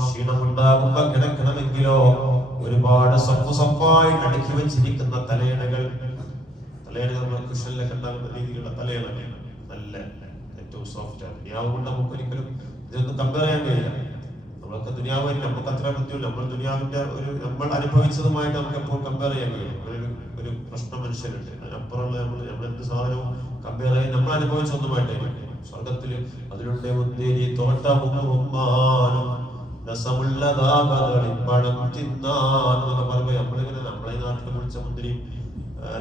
ക്ഷീണമുണ്ടാകുമ്പോ കിടക്കണമെങ്കിലോ ഒരുപാട് സഫായി അടുക്കി വെച്ചിരിക്കുന്ന തലയണകൾ നമ്മൾ കുഷനിലൊക്കെ ഉണ്ടാകുന്ന രീതിയിലുള്ള തലയണകൾ നല്ല ഏറ്റവും സോഫ്റ്റ് ആണ്. ദുനിയാവുകൊണ്ട് നമുക്ക് ഒരിക്കലും ഇതൊന്നും കമ്പയർ ചെയ്യാൻ കഴിയില്ല. നമ്മളൊക്കെ ദുനിയാവ് നമുക്ക് അത്ര ബുദ്ധിമുല്ല. നമ്മൾ ദുനിയാവിന്റെ നമ്മൾ അനുഭവിച്ചതുമായിട്ട് നമുക്ക് എപ്പോൾ കമ്പയർ ചെയ്യാൻ കഴിയും. ഒരു പ്രശ്നം മനുഷ്യരുണ്ട്, അതിനപ്പുറമുള്ള നമ്മൾ എന്ത് സാധനവും കമ്പയർ ചെയ്യാൻ നമ്മൾ അനുഭവിച്ചൊന്നുമായിട്ടായിരിക്കും. സ്വർഗത്തില് അതിലുണ്ട് മുന്തിരി തോട്ടവും രസമുള്ളതാകണം തിന്നാന്നൊക്കെ പറയുമ്പോ നമ്മളിങ്ങനെ നമ്മളെ നാട്ടിൽ കുടിച്ച മുന്തിരി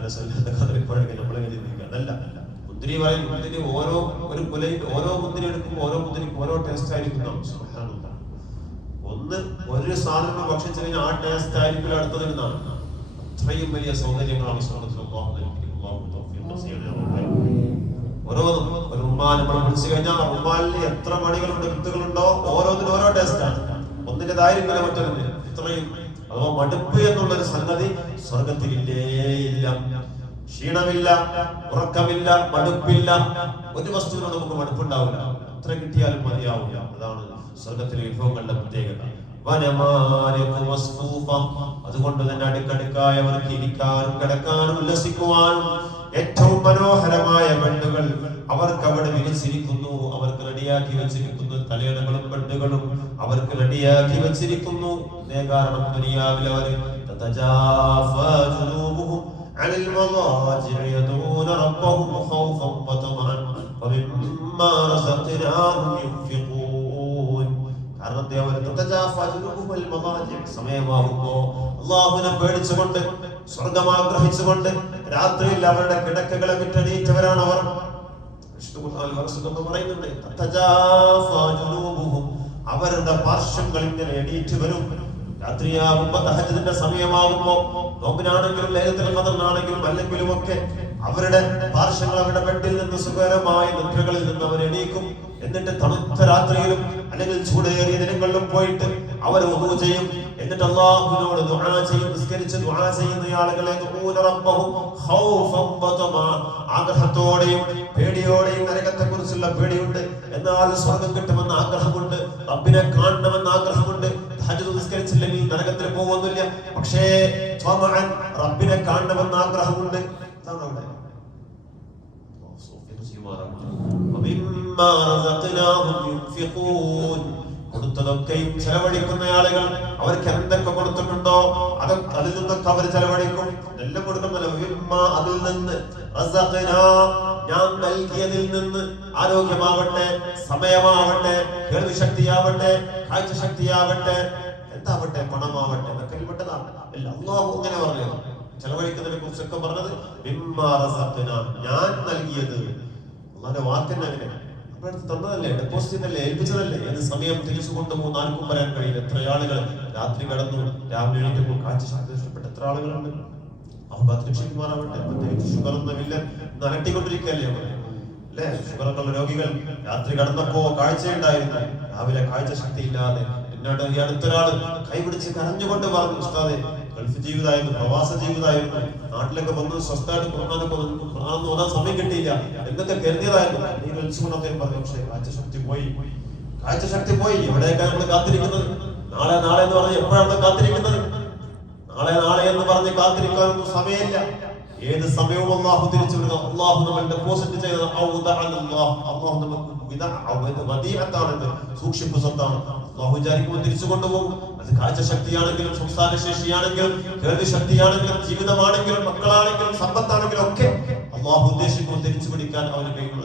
രസമില്ലാത്ത നമ്മളെങ്ങനെ ചിന്തിക്കുക. അതല്ല, മുന്തിരി പറയും മുന്തിരി ഓരോ ഒരു കുലയിൽ ഓരോ മുന്തിരി എടുക്കുമ്പോൾ ഓരോ മുന്തിരിക്കും ഓരോ ടേസ്റ്റ് ആയിരിക്കും. ഒരു സാധനം ഭക്ഷിച്ചു കഴിഞ്ഞാൽ ആ ടേസ്റ്റ് ആയിരിക്കും അടുത്തതിരുന്നാണ്. അത്രയും വലിയ സൗകര്യങ്ങളാണ് സ്വർഗത്തിൽ. ഓരോന്നും ഒരു ഉമ്മാൻ നമ്മൾ വിളിച്ചു കഴിഞ്ഞാൽ ഉമ്മാലിന് എത്ര മണികളുണ്ട് വിത്തുകളുണ്ടോ ഓരോന്നിനും ഓരോ ടേസ്റ്റാണ്. ഒന്നിൻ്റെതായിരിക്കില്ല മറ്റൊന്നിന്. ഇത്രയും അഥവാ മടുപ്പ് എന്നുള്ളൊരു സംഗതി സ്വർഗത്തിലില്ലേ ഇല്ല. ക്ഷീണമില്ല, ഉറക്കമില്ല, മടുപ്പില്ല. ഒരു വസ്തുവിനും നമുക്ക് മടുപ്പുണ്ടാവില്ല. എത്ര കിട്ടിയാലും മതിയാവില്ല. അതാണ് സ്വർഗത്തിലെ വിഭവങ്ങളുടെ പ്രത്യേകത. അതുകൊണ്ട് തന്നെ അടുക്കടുക്കായി അവർക്ക് ഇരിക്കാനും കിടക്കാനും ഉല്ലസിക്കുവാനും ഏറ്റവും മനോഹരമായ ബെഡുകൾ അവർക്ക് അവിടെ വിരിച്ചിരിക്കുന്നു. അവർക്ക് റെഡിയാക്കി വെച്ചിരിക്കുന്നു. തലയണകളും ബെഡുകളും അവർക്ക് റെഡിയാക്കി വെച്ചിരിക്കുന്നു. കാരണം ദുനിയാവിൽ അവർ عن المضاجع يدعون ربهم خوفا وطمعا ومما رزقناهم ينفقون. കാരണം സമയമാകുമ്പോ അല്ലാഹുവിനെ പേടിച്ചുകൊണ്ട് സ്വർഗം ആഗ്രഹിച്ചുകൊണ്ട് രാത്രിയിൽ അവരുടെ കിടക്കകളെ വിട്ടെണീറ്റവരാണ് അവർ. പറയുന്നുണ്ട് അവരുടെ പാർശ്വങ്ങൾ ഇങ്ങനെ എണീറ്റ് വരും. രാത്രിയാകുമ്പോ തഹജ്ജുദിന്റെ സമയമാകുമ്പോ നോമ്പിനാണെങ്കിലും ലൈലത്തുൽ ഖദറിനാണെങ്കിലും അല്ലെങ്കിലും ഒക്കെ അവരുടെ പാർശ്വങ്ങൾ അവരുടെ ബെഡിൽ നിന്ന് സുഖകരമായ നിദ്രകളിൽ നിന്ന് അവർ എണീക്കും. എന്നിട്ട് തണുത്ത രാത്രിയിലും അല്ലെങ്കിൽ ചൂടേറിയ ദിനങ്ങളിലും പോയിട്ട് അവർ വുദൂ ചെയ്യും. എന്നിട്ട് അല്ലാഹുവിനോട് ദുആ ചെയ്യും. നിസ്കരിച്ച് ദുആ ചെയ്യുന്ന ആളുകളെ ആഗ്രഹത്തോടെയും പേടിയോടെയും നരകത്തെക്കുറിച്ചുള്ള പേടിയുണ്ട്, എന്നാൽ സ്വർഗം കിട്ടുമെന്ന ആഗ്രഹമുണ്ട്, റബ്ബിനെ കാണണമെന്ന ആഗ്രഹമുണ്ട്. തഹജ്ജുദ് നിസ്കരിച്ചില്ലെങ്കിൽ നരകത്തിൽ പോകുന്നില്ല, പക്ഷേ റബ്ബിനെ കാണണമെന്ന ആഗ്രഹമുണ്ട്. അതാണ് അവിടെ കൊടുത്തതൊക്കെയും ചെലവഴിക്കുന്ന ആളുകൾ അവർക്ക് എന്തൊക്കെ കൊടുത്തിട്ടുണ്ടോ അതൊക്കെ അതിൽ നിന്നൊക്കെ അവർ ചെലവഴിക്കും. എല്ലാം കൊടുക്കുന്നില്ല. അതിൽ നിന്ന് ഞാൻ നൽകിയതിൽ നിന്ന് ആരോഗ്യമാവട്ടെ, സമയമാവട്ടെ, കേൾവിശക്തിയാവട്ടെ, കാഴ്ചശക്തിയാവട്ടെ, എന്താവട്ടെ, പണമാവട്ടെ, അതൊക്കെ പെട്ടതാണ്. അല്ലാഹു അങ്ങനെ പറഞ്ഞത്. ചെലവഴിക്കുന്നതിനെ കുറിച്ചൊക്കെ പറഞ്ഞത് ഞാൻ നൽകിയത്. അല്ലാഹുവിന്റെ വാക്കിന് അങ്ങനെ നമ്മളടുത്ത് തന്നതല്ലേ, ഡെപ്പോസിറ്റ് ചെയ്തല്ലേ, ഏൽപ്പിച്ചതല്ലേ. ഏത് സമയം തിരിച്ചു കൊണ്ടുപോകുന്ന ആർക്കും പറയാൻ കഴിയില്ല. എത്ര ആളുകൾ രാത്രി കടന്നു രാവിലെ എണീറ്റപ്പോൾ കാഴ്ചശക്തി നഷ്ടപ്പെട്ട എത്ര ആളുകളുണ്ട്. അവർക്ക് രക്ഷിക്കുമാറാവട്ടെ. പ്രത്യേകിച്ച് ഷുഗർ എന്ന വില്ലൻ അലട്ടിക്കൊണ്ടിരിക്കുകയല്ലേ അല്ലെ. ഷുഗറുള്ള രോഗികൾ രാത്രി കടന്നപ്പോ കാഴ്ചയുണ്ടായിരുന്നു, രാവിലെ കാഴ്ചശക്തി ഇല്ലാതെ. എന്നോട് ഈ അടുത്തൊരാള് കൈപിടിച്ച് കരഞ്ഞുകൊണ്ട് പറഞ്ഞു, ഉസ്താദേ ഗൾഫ് ജീവിതമായിരുന്നു, പ്രവാസ ജീവിതമായിരുന്നു, നാട്ടിലൊക്കെ വന്ന് സ്വസ്ഥമായിട്ട് ഖുർആനൊന്നും ഓതാൻ സമയം കിട്ടിയില്ല എന്നൊക്കെ കരുതിയതായിരുന്നു. അദ്ദേഹം പറഞ്ഞു, പക്ഷേ കാഴ്ചശക്തി പോയി. എവിടെയൊക്കെ നമ്മൾ കാത്തിരിക്കുന്നത്? നാളെ എന്ന് പറഞ്ഞ് എപ്പോഴാണ് കാത്തിരിക്കുന്നത്? നാളെ എന്ന് പറഞ്ഞ് കാത്തിരിക്കാനൊന്നും സമയമില്ല. ഏത് സമയവും അല്ലാഹു തിരിച്ചു വിടുക. അല്ലാഹു നമ്മളെ ഡെപ്പോസിറ്റ് ചെയ്തത് അല്ലാഹു നമുക്ക് വദീഅത്താണെന്ന്, സൂക്ഷിപ്പ് സ്വത്താണ്. അല്ലാഹു വിചാരിക്കുമ്പോൾ തിരിച്ചു കൊണ്ടുപോകും. അത് കാഴ്ചശക്തിയാണെങ്കിലും സംസ്ഥാന ശേഷിയാണെങ്കിലും കേൾവി ശക്തിയാണെങ്കിലും ജീവിതമാണെങ്കിലും മക്കളാണെങ്കിലും സമ്പത്താണെങ്കിലും ഒക്കെ അല്ലാഹു ഉദ്ദേശിക്കുമ്പോൾ തിരിച്ചു പിടിക്കാൻ അവന് കഴിയും.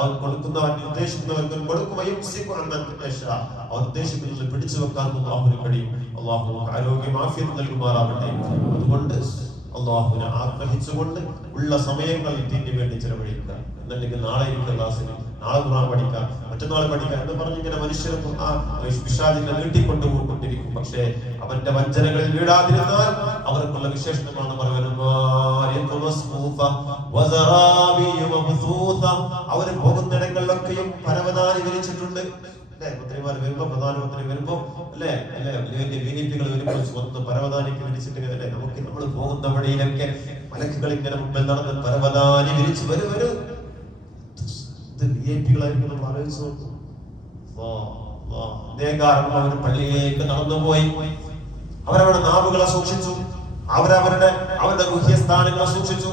അവൻ കൊടുക്കുന്നവൻ ഉദ്ദേശിക്കുന്നവർക്ക് കൊടുക്കും. അവൻ ഉദ്ദേശിക്കുന്നത് പിടിച്ചു വെക്കാൻ അല്ലാഹുവിന് കഴിയും. അല്ലാഹു ആരോഗ്യം ആഫിയത്ത് നൽകുമാറാവട്ടെ. അതുകൊണ്ട് അല്ലാഹുവിനെ ആഗ്രഹിച്ചുകൊണ്ട് ഉള്ള സമയങ്ങൾ ഇതിന് വേണ്ടി ചെലവഴിക്കുക. എന്നല്ലെങ്കിൽ നാളെ ഇരിക്കുന്ന ക്ലാസ്സിൽ നാളെ ഖുർആൻ പഠിക്കാം, മറ്റന്നാൾ പഠിക്കാം എന്ന് പറഞ്ഞിങ്ങനെ മനുഷ്യരെ വിഷാദിനെ നീട്ടിക്കൊണ്ടുപോയിക്കൊണ്ടിരിക്കും. പക്ഷേ അവന്റെ വഞ്ചനകളിൽ വീഴാതിരുന്നാൽ അവർക്കുള്ള വിശേഷണമാണ് അവർ പോകുന്നിടങ്ങളിലൊക്കെയും പരവതാനി വിരിച്ചിട്ടുണ്ട്. മന്ത്രിമാർ വരുമ്പോ, പ്രധാനമന്ത്രി വരുമ്പോ അല്ലെ വലിയ വിഐപികൾ വരുമ്പോൾ സ്വന്തം പരവതാനിക്ക് വിരിച്ചിട്ട് അല്ലെ നമുക്ക് നമ്മൾ പോകുന്ന വഴിയിലൊക്കെ മലക്കുകൾ ഇങ്ങനെ മുമ്പിൽ നടന്ന് പരവതാനി വിരിച്ച് വരൂ. വിഐപികളായിരിക്കും. നമ്മൾ ആലോചിച്ച് നോക്കും. അവർ പള്ളിയിലേക്ക് നടന്നുപോയി. അവരവരുടെ നാവുകളെ സൂക്ഷിച്ചു, അവരവരുടെ ഗുഹ്യസ്ഥാനങ്ങളെ സൂക്ഷിച്ചു,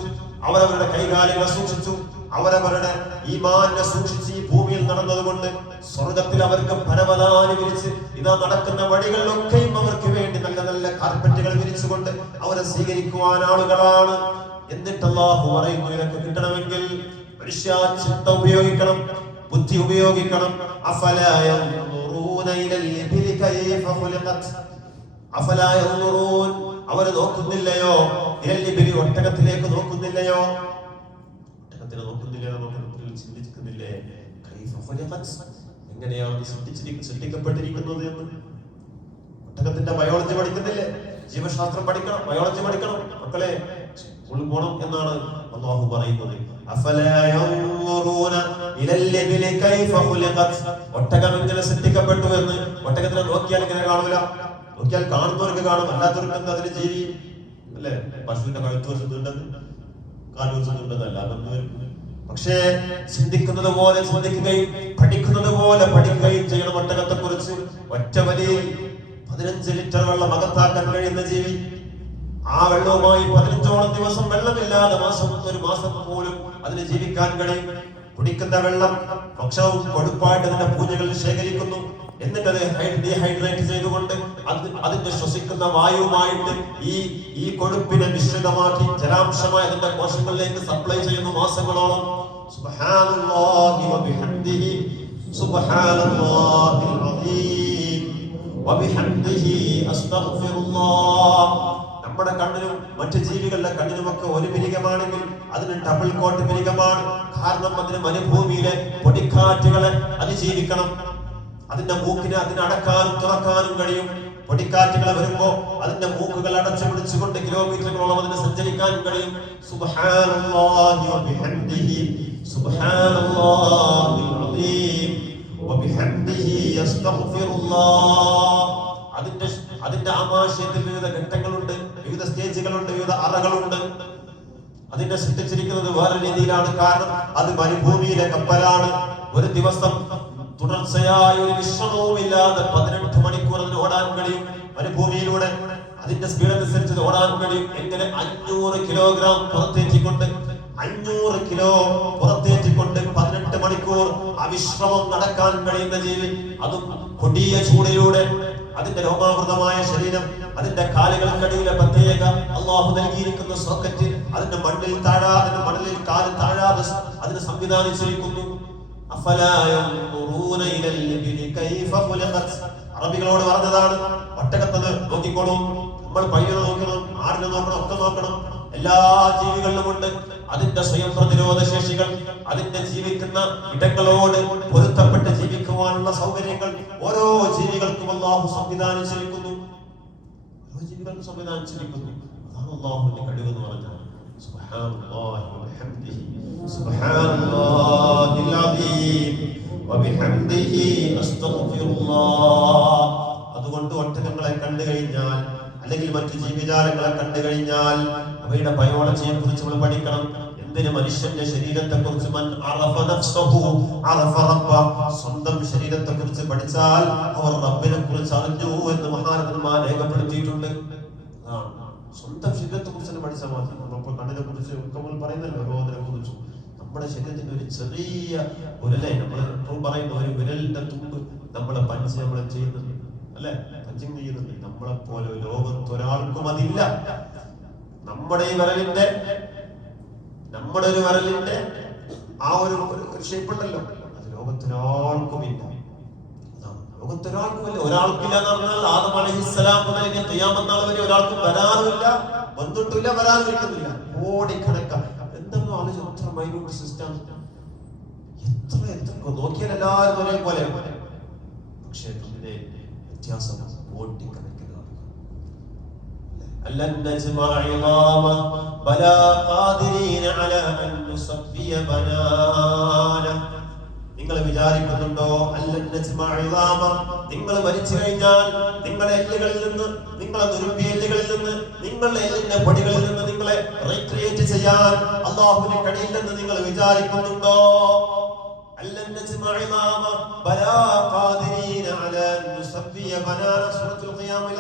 അവരവരുടെ കൈകാലുകളെ സൂക്ഷിച്ചു, അവരവരുടെ ഈമാനെ സൂക്ഷിച്ച് ഈ ഭൂമിയിൽ നടന്നതുകൊണ്ട് സ്വർഗത്തിൽ അവർക്ക് പരവതാനി വിരിച്ച് ഇതാ നടക്കുന്ന വഴികളിലൊക്കെയും അവർക്ക് വേണ്ടി നല്ല നല്ല കാർപ്പറ്റുകൾ വിരിച്ചുകൊണ്ട് അവരെ സ്വീകരിക്കുവാൻ ആളുകളാണ്. എന്നിട്ട് അല്ലാഹു പറയുന്നു, ഇതൊക്കെ കിട്ടണമെങ്കിൽ മനുഷ്യ ചിന്ത ഉപയോഗിക്കണം, ബുദ്ധി ഉപയോഗിക്കണം. അഫലാ യൻദുറൂന ഇലൽ ഇബ്ലി കൈഫ ഖുലിഖത്, അഫലാ യൻദുറൂൻ, അവർ നോക്കുന്നില്ലയോ, ഇലൽ ഇബ്ലി, ഒട്ടകത്തിലേക്ക് നോക്കുന്നില്ലയോ, ഒട്ടകത്തിനെ നോക്കുന്നില്ലയോ, ചിന്തിക്കുന്നില്ലേ, കൈഫ ഖുലിഖത്, എങ്ങനെയാണ് സൃഷ്ടിക്കപ്പെട്ടിരിക്കുന്നത് എന്ന്. ഒട്ടകത്തിന്റെ ബയോളജി പഠിക്കുന്നില്ലേ? ജീവശാസ്ത്രം പഠിക്കണം, ബയോളജി പഠിക്കണം മക്കളെ, സ്കൂളിൽ പോണം എന്നാണ് അല്ലാഹു പറയുന്നത്. അഫലാ യൻദുറൂന ഇലൽ ഇബ്ലി കൈഫ ഖുലിഖത്, ഒട്ടകം എങ്ങനെ സൃഷ്ടിക്കപ്പെട്ടു എന്ന്. ഒട്ടകത്തിനെ നോക്കിയാൽ ഇങ്ങനെ കാണൂല, നോക്കിയാൽ കാണുന്നവർക്ക് കാണും, അല്ലാത്തവർക്ക് എന്താ അതിന് ജീവി അല്ലെ? പശുവിന്റെ കഴുത്ത് വശം നീണ്ടത്, കാല് വശം നീണ്ടതല്ല. പക്ഷേ ചിന്തിക്കുന്നത് പോലെ ചിന്തിക്കുകയും പഠിക്കുന്നത് പോലെ പഠിക്കുകയും ചെയ്യണം. ഒട്ടകത്തെ കുറിച്ച് ഒറ്റ വലിയിൽ 15 ലിറ്റർ വെള്ളം അകത്താക്കാൻ കഴിയുന്ന ജീവി. ആ വെള്ളവുമായി 15ഓളം ദിവസം വെള്ളമില്ലാതെ ഒരു മാസം പോലും അതിന് ജീവിക്കാൻ കഴിയും. കുടിക്കുന്ന വെള്ളം ഭക്ഷണവും കൊഴുപ്പായിട്ട് അതിന്റെ പൂജകളിൽ ശേഖരിക്കുന്നു. എന്നിട്ട് അത് ഡീഹൈഡ്രേറ്റ് ചെയ്തുകൊണ്ട് അതിന്റെ ശ്വസിക്കുന്ന വായുവുമായിട്ട് ഈ കൊഴുപ്പിനെ മിശ്രിതമാക്കി ജലാംശമായി അതിന്റെ കോശങ്ങളിലേക്ക് സപ്ലൈ ചെയ്യുന്ന മാസങ്ങളോളം. സുബ്ഹാനല്ലാഹി വബിഹംദിഹി സുബ്ഹാനല്ലാഹിൽ അസീം വബിഹംദിഹി അസ്തഗ്ഫിറുല്ലാഹ്. നമ്മുടെ കണ്ണിനും മറ്റു ജീവികളുടെ കണ്ണിനുമൊക്കെ ഒരു മിരികമാണെങ്കിൽ അതിന് ഡബിൾ കോട്ട് മിരികമാണ്. കാരണം അതിന് മരുഭൂമിയിലെ പൊടിക്കാറ്റുകളെ അതിജീവിക്കണം. അതിന്റെ മൂക്കിനെ അതിന് അടക്കാനും തുറക്കാനും കഴിയും. പൊടിക്കാറ്റുകൾ വരുമ്പോ അതിന്റെ മൂക്കുകൾ അടച്ചു പിടിച്ചുകൊണ്ട് കിലോമീറ്ററുകളോളം അതിന് സഞ്ചരിക്കാൻ കഴിയും. സുബ്ഹാനല്ലാഹി വബിഹംദിഹി സുബ്ഹാനല്ലാഹിൽ അസീം വബിഹംദിഹി അസ്തഗ്ഫിറുല്ലാഹ്. അതിന്റെ ആമാശയത്തിൽ വിവിധ ഘട്ടങ്ങളുണ്ട്, വിവിധ സ്റ്റേജുകളുണ്ട്, വിവിധ അറകളുണ്ട്. അതിനെ സൃഷ്ടിച്ചിരിക്കുന്നത് വേറെ രീതിയിലാണ്. കാരണം അത് മരുഭൂമിയിലെ കപ്പലാണ്. ഒരു ദിവസം തുടർച്ചയായ ഒരു വിശ്രമവുമില്ലാതെ 18 മണിക്കൂർ അതിന് ഓടാൻ കഴിയും. മരുഭൂമിയിലൂടെ അതിന്റെ സ്പീഡ് അനുസരിച്ച് ഓടാൻ കഴിയും. എങ്ങനെ 500 കിലോഗ്രാം പുറത്തേറ്റിക്കൊണ്ട് 500 കിലോ പുറത്തേറ്റിക്കൊണ്ട് 18 മണിക്കൂർ അവിശ്രമം നടക്കാൻ കഴിയുന്ന ജീവി. അതും കൊടിയ ചൂടിലൂടെ. അതിന്റെ രോമാവൃതമായ ശരീരം, അതിന്റെ കാലുകൾക്കടിയിലെ പ്രത്യേക അല്ലാഹു നൽകിയിരിക്കുന്ന സോക്കറ്റ്, അതിന്റെ മണ്ണിൽ താഴാതെ, മണലിൽ കാല് താഴാതെ അതിന് സംവിധാനിച്ചിരിക്കുന്നു. അഫലാ യൻദുറൂന ഇലൽ ഇബ്ലി കൈഫ ഖുലിഖത്. അറബികളോട് പറഞ്ഞതാണ്, ഒട്ടകത്തെ നോക്കിക്കോളും, നമ്മൾ പയ്യനെ നോക്കണം, ആടിനെ നോക്കണം, ഒക്കെ നോക്കണം. എല്ലാ ജീവികളിലും ഉണ്ട് അതിന്റെ സ്വയം പ്രതിരോധ ശേഷികൾ, അതിന്റെ ജീവിക്കുന്ന ഇടങ്ങളോട് പൊരുത്തപ്പെട്ട് ജീവിക്കുവാനുള്ള സൗകര്യങ്ങൾ ഓരോ ജീവികൾക്കും അല്ലാഹു സംവിധാനിച്ചിരിക്കുന്നു. ഓരോ ജീവികൾക്കും സംവിധാനിച്ചിരിക്കുന്നു. അതാണ് അല്ലാഹുവിന്റെ കഴിവ് എന്ന് പറഞ്ഞാൽ. സുബ്ഹാനല്ലാഹി വബിഹംദിഹി സുബ്ഹാനല്ലാഹിൽ അസീം വബിഹംദിഹി അസ്തഗ്ഫിറുല്ലാഹ്. അതുകൊണ്ട് ഒട്ടകങ്ങളെ കണ്ടു കഴിഞ്ഞാൽ, അല്ലെങ്കിൽ മറ്റു ജീവജാലങ്ങളെ കണ്ടു കഴിഞ്ഞാൽ അവയുടെ ബയോളജിയെ കുറിച്ച് നമ്മൾ പഠിക്കണം. എന്തിന്? മനുഷ്യന്റെ ശരീരത്തെ കുറിച്ച്. മൻ അറഫ നഫ്സഹു അറഫ റബ്ബ. സ്വന്തം ശരീരത്തെ കുറിച്ച് പഠിച്ചാൽ അവർ റബ്ബിനെ കുറിച്ച് അറിഞ്ഞു എന്ന് മഹാരഥന്മാർ രേഖപ്പെടുത്തിയിട്ടുണ്ട്. സ്വന്തം ശരീരത്തെ കുറിച്ച് പഠിച്ചാൽ മതി. നമ്മളിപ്പോൾ കണ്ണിനെ കുറിച്ച് ഒക്കെ പറയുന്നല്ലോ, ഓരോന്നിനെ കുറിച്ചും. നമ്മുടെ ശരീരത്തിന്റെ ഒരു ചെറിയ ഉരലെ, നമ്മൾ ഇപ്പോൾ പറയുന്ന ഒരു വിരലിന്റെ തുമ്പ് നമ്മളെ പഞ്ച് നമ്മൾ ചെയ്യുന്നുണ്ട് അല്ലെ, പഞ്ചിങ് ചെയ്യുന്നുണ്ട്. നമ്മളെ പോലെ ലോകത്തൊരാൾക്കും അതില്ല. നമ്മുടെ ഒരു വിരലിന്റെ ആ ഒരു ഷേപ്പ് ഉണ്ടല്ലോ, അത് ലോകത്തൊരാൾക്കും ഇല്ല. ലോകത്തൊരാൾക്കും ഇല്ല. ഒരാൾക്കില്ല എന്ന് പറഞ്ഞാൽ ആദം അലൈഹിസ്സലാം മുതൽ ഖിയാമത്ത് നാൾ വരെ ഒരാൾക്കും വരാറുമില്ല, വന്നിട്ടില്ല, വരാതിരിക്കുന്നില്ല. കോടിക്കണക്കാണ്. എന്തെങ്കിലും ആലോചിച്ച് എത്ര മൈന്യൂട്ട് സിസ്റ്റം, എത്ര നോക്കിയാൽ എല്ലാവരും ഒരേപോലെ. പക്ഷേ ഇതിന്റെ വ്യത്യാസം കോടിക്കണക്കിനാണ്. അലൻ നജ്മഅ ഇളാമ ബലാ ഖാദിരീന അലാ അൻ നുസബ്ബിയ ബനാന. നിങ്ങൾ വിചാരിക്കുന്നുണ്ടോ അലൻ നജ്മഅ ഇളാമ, നിങ്ങൾ മരിച്ചു കഴിഞ്ഞാൽ നിങ്ങളുടെ എല്ലുകളിൽ നിന്ന്, നിങ്ങളുടെ നുരുമ്പിയെല്ലുകളിൽ നിന്ന്, നിങ്ങളുടെ എല്ലിന്റെ പൊടികളിൽ നിന്ന് നിങ്ങളെ റീക്രിയേറ്റ് ചെയ്യാൻ അല്ലാഹുവിന് കഴിയില്ലെന്ന് നിങ്ങൾ വിചാരിക്കുന്നുണ്ടോ? ألن نجمع عظاما بلا قادرين على أن نسوي بنانا. സൂറത്തുൽ ഖിയാമയിൽ